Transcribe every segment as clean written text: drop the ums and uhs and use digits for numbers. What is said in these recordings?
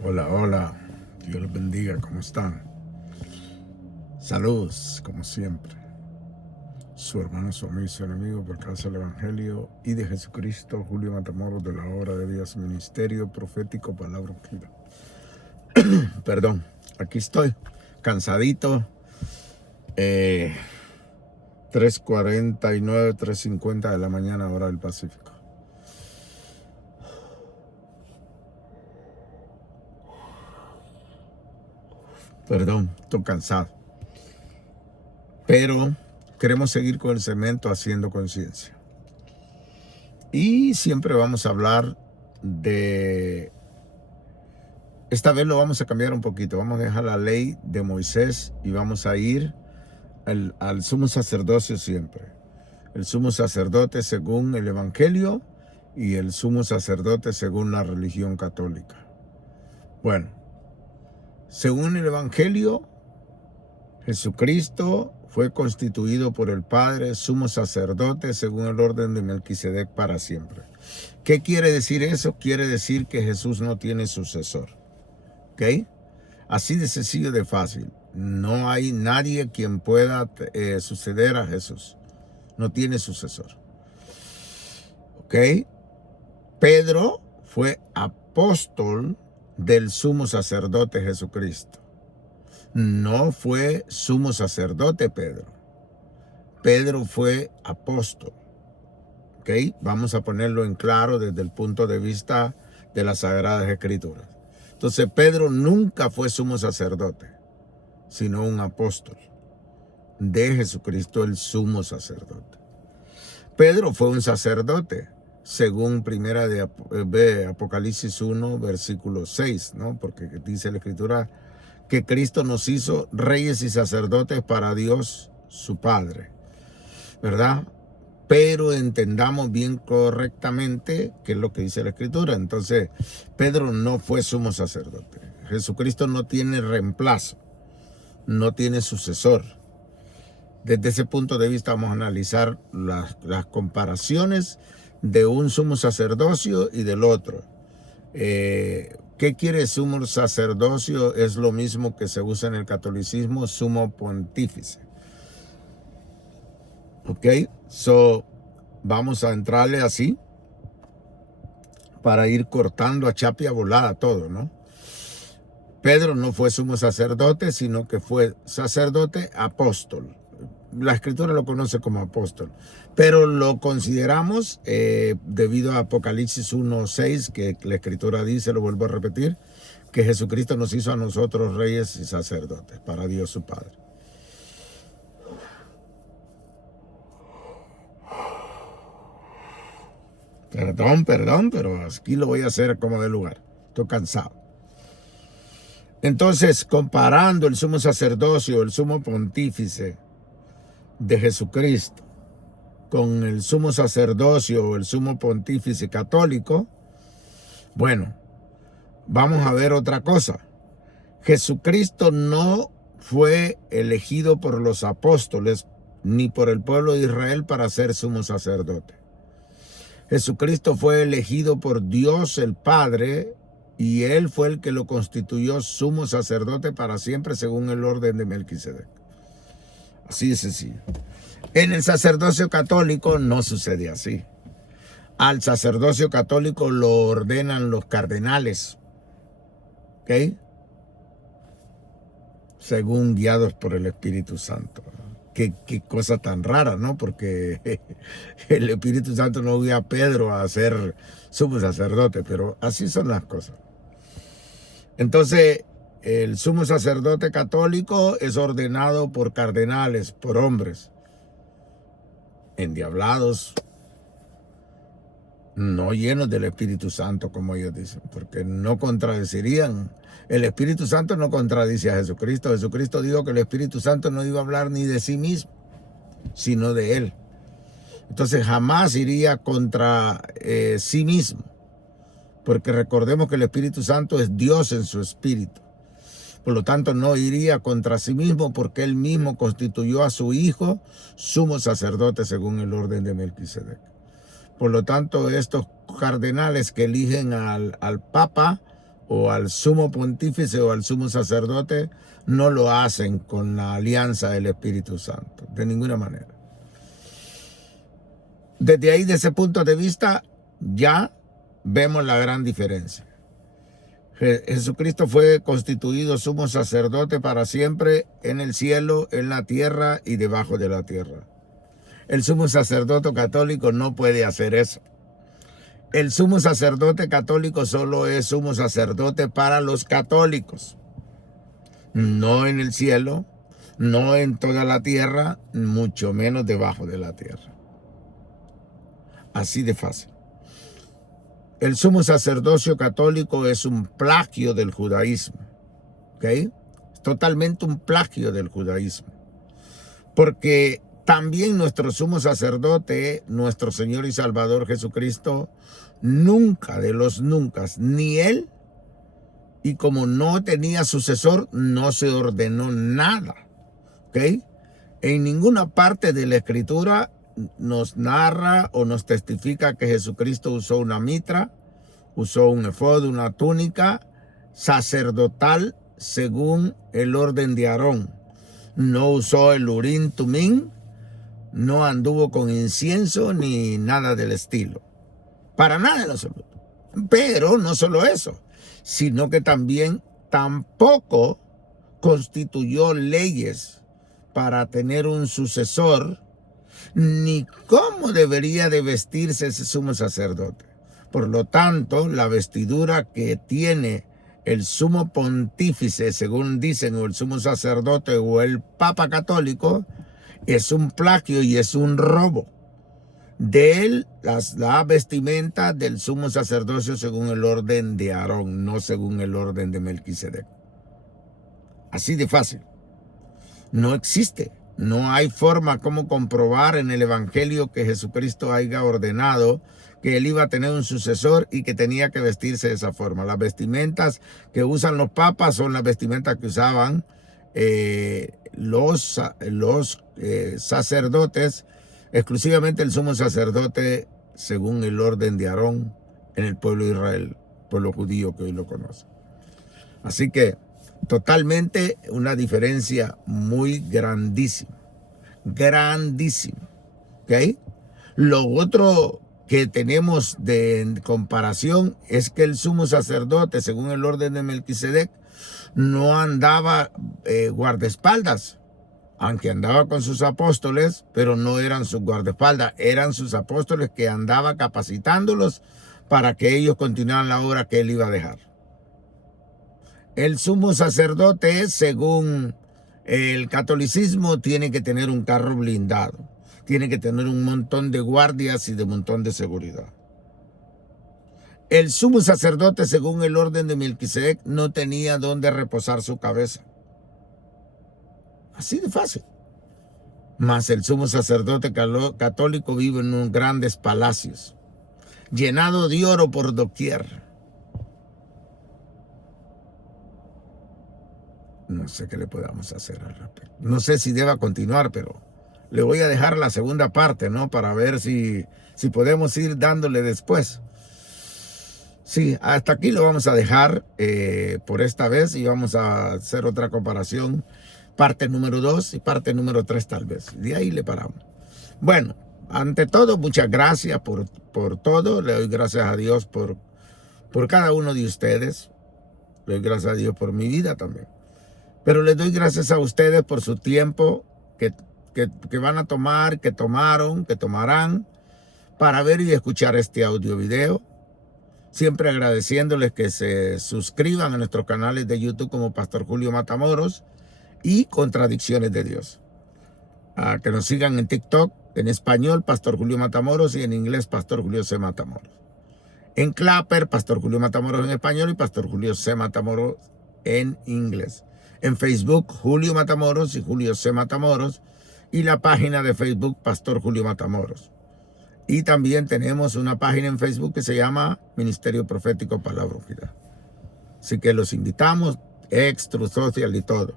Hola, hola. Dios les bendiga. ¿Cómo están? Saludos, como siempre. Su hermano, su amigo y su enemigo, por causa del Evangelio y de Jesucristo, Julio Matamoros, de la obra de Días Ministerio Profético Palabra Ungida. Perdón, aquí estoy, cansadito. 3:49, 3:50 de la mañana, hora del Pacífico. Perdón, estoy cansado. Pero queremos seguir con el cemento haciendo conciencia. Y siempre vamos a hablar de... Esta vez lo vamos a cambiar un poquito. Vamos a dejar la ley de Moisés y vamos a ir al sumo sacerdocio siempre. El sumo sacerdote según el Evangelio y el sumo sacerdote según la religión católica. Bueno, según el Evangelio, Jesucristo fue constituido por el Padre sumo sacerdote según el orden de Melquisedec para siempre. ¿Qué quiere decir eso? Quiere decir que Jesús no tiene sucesor. ¿Ok? Así de sencillo, de fácil. No hay nadie quien pueda suceder a Jesús. No tiene sucesor. ¿Ok? Pedro fue apóstol del sumo sacerdote Jesucristo. No fue sumo sacerdote Pedro. Pedro fue apóstol. ¿Ok? Vamos a ponerlo en claro desde el punto de vista de las Sagradas Escrituras. Entonces Pedro nunca fue sumo sacerdote, sino un apóstol de Jesucristo, el sumo sacerdote. Pedro fue un sacerdote, según primera de Apocalipsis 1, versículo 6, ¿no? Porque dice la Escritura que Cristo nos hizo reyes y sacerdotes para Dios, su Padre, ¿verdad? Pero entendamos bien correctamente qué es lo que dice la Escritura. Entonces, Pedro no fue sumo sacerdote. Jesucristo no tiene reemplazo, no tiene sucesor. Desde ese punto de vista vamos a analizar las comparaciones de un sumo sacerdocio y del otro. ¿Qué quiere sumo sacerdocio? Es lo mismo que se usa en el catolicismo, sumo pontífice. ¿Ok? Vamos a entrarle así para ir cortando a chapia volada todo, ¿no? Pedro no fue sumo sacerdote, sino que fue sacerdote apóstol. La Escritura lo conoce como apóstol, pero lo consideramos debido a Apocalipsis 1:6, que la Escritura dice, lo vuelvo a repetir, que Jesucristo nos hizo a nosotros reyes y sacerdotes para Dios su Padre. Perdón, pero aquí lo voy a hacer como de lugar. Estoy cansado. Entonces, comparando el sumo sacerdocio, el sumo pontífice de Jesucristo con el sumo sacerdocio o el sumo pontífice católico, bueno, vamos a ver otra cosa. Jesucristo no fue elegido por los apóstoles ni por el pueblo de Israel para ser sumo sacerdote. Jesucristo fue elegido por Dios el Padre y Él fue el que lo constituyó sumo sacerdote para siempre según el orden de Melquisedec. Así de sencillo. En el sacerdocio católico no sucede así. Al sacerdocio católico lo ordenan los cardenales, ¿ok? Según guiados por el Espíritu Santo. Qué cosa tan rara, ¿no? Porque el Espíritu Santo no guía a Pedro a ser sumo sacerdote, pero así son las cosas. Entonces, el sumo sacerdote católico es ordenado por cardenales, por hombres endiablados, no llenos del Espíritu Santo, como ellos dicen, porque no contradecirían. El Espíritu Santo no contradice a Jesucristo. Jesucristo dijo que el Espíritu Santo no iba a hablar ni de sí mismo, sino de Él. Entonces jamás iría contra sí mismo, porque recordemos que el Espíritu Santo es Dios en su espíritu. Por lo tanto, no iría contra sí mismo porque Él mismo constituyó a su Hijo sumo sacerdote según el orden de Melquisedec. Por lo tanto, estos cardenales que eligen al Papa o al sumo pontífice o al sumo sacerdote, no lo hacen con la alianza del Espíritu Santo, de ninguna manera. Desde ahí, de ese punto de vista, ya vemos la gran diferencia. Jesucristo fue constituido sumo sacerdote para siempre en el cielo, en la tierra y debajo de la tierra. El sumo sacerdote católico no puede hacer eso. El sumo sacerdote católico solo es sumo sacerdote para los católicos. No en el cielo, no en toda la tierra, mucho menos debajo de la tierra. Así de fácil. El sumo sacerdocio católico es un plagio del judaísmo. ¿Ok? Es totalmente un plagio del judaísmo. Porque también nuestro sumo sacerdote, nuestro Señor y Salvador Jesucristo, nunca de los nunca, ni él, y como no tenía sucesor, no se ordenó nada. ¿Ok? En ninguna parte de la Escritura nos narra o nos testifica que Jesucristo usó una mitra, usó un efod, una túnica sacerdotal según el orden de Aarón. No usó el Urim Tumim, no anduvo con incienso ni nada del estilo. Para nada en absoluto. Pero no solo eso, sino que también tampoco constituyó leyes para tener un sucesor, ni cómo debería de vestirse ese sumo sacerdote. Por lo tanto, la vestidura que tiene el sumo pontífice, según dicen, o el sumo sacerdote o el papa católico, es un plagio y es un robo de él, la vestimenta del sumo sacerdocio según el orden de Aarón, no según el orden de Melquisedec. Así de fácil. No existe. No hay forma como comprobar en el Evangelio que Jesucristo haya ordenado que él iba a tener un sucesor y que tenía que vestirse de esa forma. Las vestimentas que usan los papas son las vestimentas que usaban los sacerdotes, exclusivamente el sumo sacerdote según el orden de Aarón en el pueblo de Israel, pueblo judío que hoy lo conoce. Así que totalmente una diferencia muy grandísima. Grandísima. ¿Ok? Lo otro que tenemos de comparación es que el sumo sacerdote, según el orden de Melquisedec, no andaba guardaespaldas, aunque andaba con sus apóstoles, pero no eran sus guardaespaldas, eran sus apóstoles que andaba capacitándolos para que ellos continuaran la obra que él iba a dejar. El sumo sacerdote, según el catolicismo, tiene que tener un carro blindado, tiene que tener un montón de guardias y de un montón de seguridad. El sumo sacerdote, según el orden de Melquisedec, no tenía dónde reposar su cabeza. Así de fácil. Mas el sumo sacerdote católico vive en unos grandes palacios, llenado de oro por doquier. No sé qué le podamos hacer al respecto. No sé si deba continuar, pero le voy a dejar la segunda parte, ¿no? Para ver si podemos ir dándole después. Sí, hasta aquí lo vamos a dejar por esta vez y vamos a hacer otra comparación. Parte número 2 y parte número 3 tal vez. De ahí le paramos. Bueno, ante todo, muchas gracias por todo. Le doy gracias a Dios por cada uno de ustedes. Le doy gracias a Dios por mi vida también. Pero les doy gracias a ustedes por su tiempo que van a tomar, que tomaron, que tomarán para ver y escuchar este audio video. Siempre agradeciéndoles que se suscriban a nuestros canales de YouTube como Pastor Julio Matamoros y Contradicciones de Dios. Que nos sigan en TikTok, en español, Pastor Julio Matamoros, y en inglés, Pastor Julio C. Matamoros. En Clapper, Pastor Julio Matamoros en español y Pastor Julio C. Matamoros en inglés. En Facebook, Julio Matamoros y Julio C. Matamoros. Y la página de Facebook, Pastor Julio Matamoros. Y también tenemos una página en Facebook que se llama Ministerio Profético Palabra Ungida. Así que los invitamos, Extra Social y todo.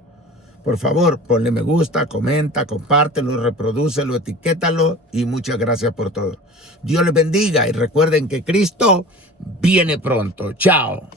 Por favor, ponle me gusta, comenta, compártelo, reprodúcelo, etiquétalo y muchas gracias por todo. Dios les bendiga y recuerden que Cristo viene pronto. Chao.